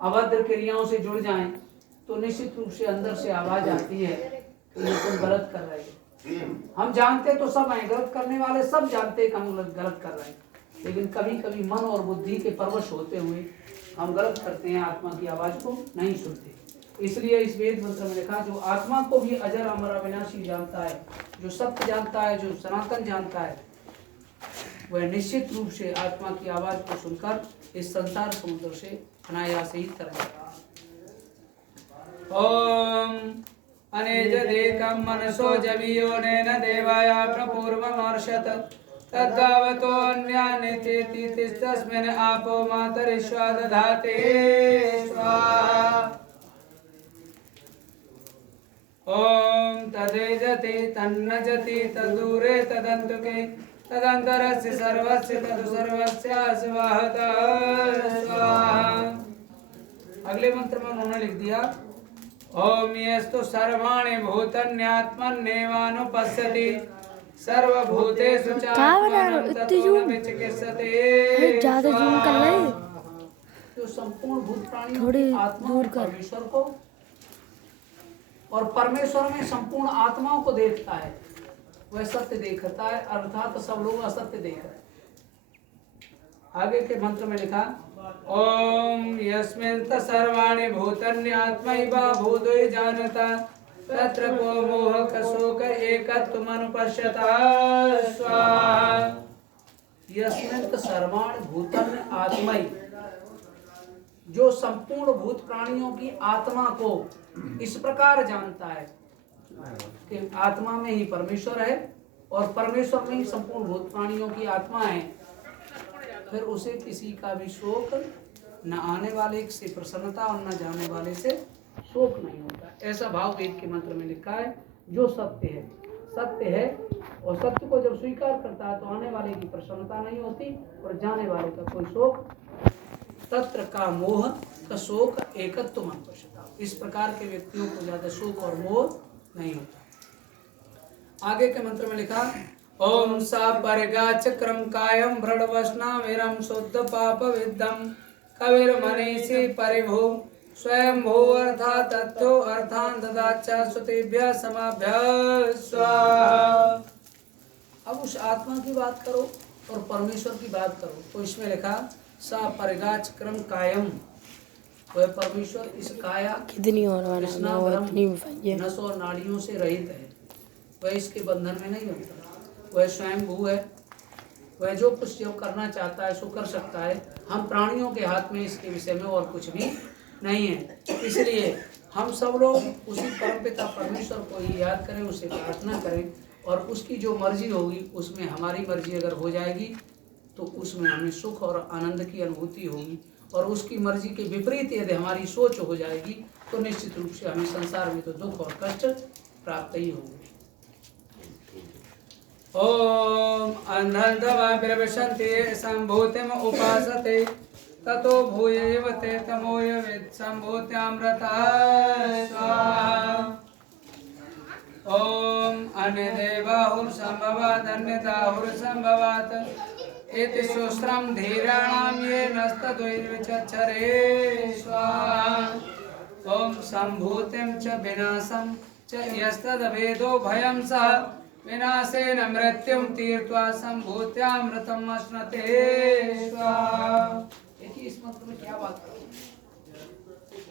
अभद्र क्रियाओं से जुड़ जाएं तो निश्चित रूप से अंदर से आवाज आती है कि ये तुम गलत कर रहे हो। हम जानते तो सब हैं, गलत करने वाले सब जानते हैं कि हम गलत कर रहे हैं, लेकिन कभी कभी मन और बुद्धि के परवश होते हुए हम गलत करते हैं, आत्मा की आवाज को नहीं सुनते। इसलिए इस वेद मंत्र में लिखा, जो आत्मा को भी अजर अमर अविनाशी जानता है, जो सत्य जानता है, जो सनातन जानता है, वह निश्चित रूप से आत्मा की आवाज को सुनकर इस संसार समुद्र से अनायास ही तरेगा। ओम अनेज देकम मनसो जवियो नेन देवाय प्रपूर्वमर्षत तद्गावतो अन्यान्येति तिस्तस्मिन् आपो मातरिश्वा दधाते स्वाहा। ओम तदेजते तन्नजति तदूरे तदन्तुके तदंतरस्य सर्वस्य तदु सर्वस्यास्वाहत स्वाहा। अगले मंत्र में उन्होंने लिख दिया, ओम यस्तु सर्वाणि भूतन्यात्मन्नेवानुपश्यति सर्वभूतेषु चात्मानं ततो न विचिकित्सते। ज़्यादा जूम कर ले, तो संपूर्ण भूत प्राणियों की आत्मा और परमेश्वर को, और परमेश्वर में संपूर्ण आत्माओं को देखता है, वह सत्य देखता है, अर्थात सब लोग असत्य देख रहे हैं। आगे के मंत्र में लिखा, ओम यस्मिन् सर्वाणि भूतन्यात्मैवा भूतो जानता तत्र को मोह कशोक एकत्वमनुपश्यता स्वाहा। यस्मिन् सर्वाणि भूतन् आत्मै, जो संपूर्ण भूत प्राणियों की आत्मा को इस प्रकार जानता है कि आत्मा में ही परमेश्वर है और परमेश्वर में ही संपूर्ण भूत प्राणियों की आत्मा है, फिर उसे किसी का भी शोक न आने वाले से प्रसन्नता और न जाने वाले से शोक नहीं होता। ऐसा भाव वेद के मंत्र में लिखा है। जो सत्य है, सत्य है, और सत्य को जब स्वीकार करता है तो आने वाले की प्रसन्नता नहीं होती और जाने वाले का कोई शोक। तत्र का मोह का शोक एकत्व मन पश्यता। इस प्रकार के व्यक्तियों को ज्यादा शोक और मोह नहीं होता। आगे के मंत्र में लिखा, ओम सा परिगा चक्रम कायम भ्रडवस्ना वीरम शुद्ध पाप विद्धम कविर मनीषी परिभो स्वयं भो अर्था तत्थो अर्थान ददाचा सुतेभ्य समाभ्य स्वाहा। अब उस आत्मा की बात करो और परमेश्वर की बात करो, तो इसमें लिखा, सा परिगा चक्रम कायम, वह परमेश्वर इस काया नस और नाड़ियों से रहित है, वह इसके बंधन में नहीं बनता। वह स्वयं भू है, वह जो कुछ जो करना चाहता है सो कर सकता है। हम प्राणियों के हाथ में इसके विषय में और कुछ भी नहीं है। इसलिए हम सब लोग उसी परमपिता परमेश्वर को ही याद करें, उससे प्रार्थना करें, और उसकी जो मर्जी होगी उसमें हमारी मर्जी अगर हो जाएगी तो उसमें हमें सुख और आनंद की अनुभूति होगी, और उसकी मर्जी के विपरीत यदि हमारी सोच हो जाएगी तो निश्चित रूप से हमें संसार में तो दुख और कष्ट प्राप्त ही होगी। ओम अन्धंधवाभिरविशन्ति संभूतिम उपासते ततो भूयैव ते तमोय वेद संभूत्यामृता स्वाहा। ओम अन्यदेवाहुर संभवात् अन्यदाहुर संभवात् इति सुस्त्रम धीराणाम ये नस्तद्वैर्विचक्षरे स्वाहा। ओम संभूतिम च विनाशम च यस्तद्वेदो भयं सह विनाशेन मृत्युम तीर्त्वा संभूत्यामृतम अश्नते स्वाहा। देखिए इस मंत्र में क्या बात करो,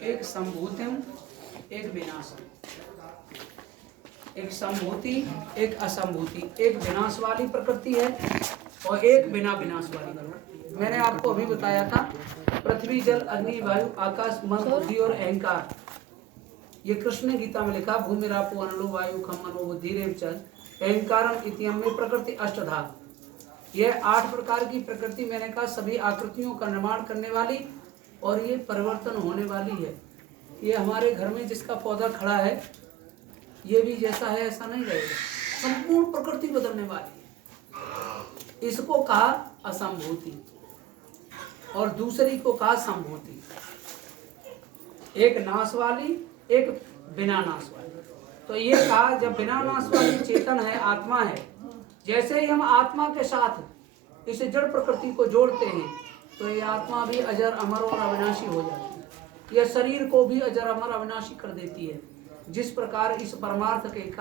एक संभूतिम, एक विनाशम, एक संभूति, एक असंभूति, एक विनाश वाली प्रकृति है और एक बिना विनाश वाली प्रकृति। मैंने आपको अभी बताया था, पृथ्वी जल अग्नि वायु आकाश मन बुद्धि और अहंकार, ये कृष्ण ने गीता में लिखा, भूमिरापो अनलो वायु खम मनो बुद्धि रेवच अहंकारम इत्यम में प्रकृति अष्टधा। यह 8 प्रकार की प्रकृति मैंने कहा सभी आकृतियों का निर्माण करने वाली, और ये परिवर्तन होने वाली है। ये हमारे घर में जिसका पौधा खड़ा है ये भी जैसा है ऐसा नहीं रहेगा, संपूर्ण प्रकृति बदलने वाली है। इसको कहा असंभूति और दूसरी को कहा संभूति। एक नाश वाली, एक बिना नाश वाली। तो ये कहा जब बिना नाश वाली चेतन है, आत्मा है, जैसे ही हम आत्मा के साथ इस जड़ प्रकृति को जोड़ते हैं तो ये आत्मा भी अजर अमर और अविनाशी हो जाती है। यह शरीर को भी अजर अमर अविनाशी कर देती है। जिस प्रकार इस परमार्थ के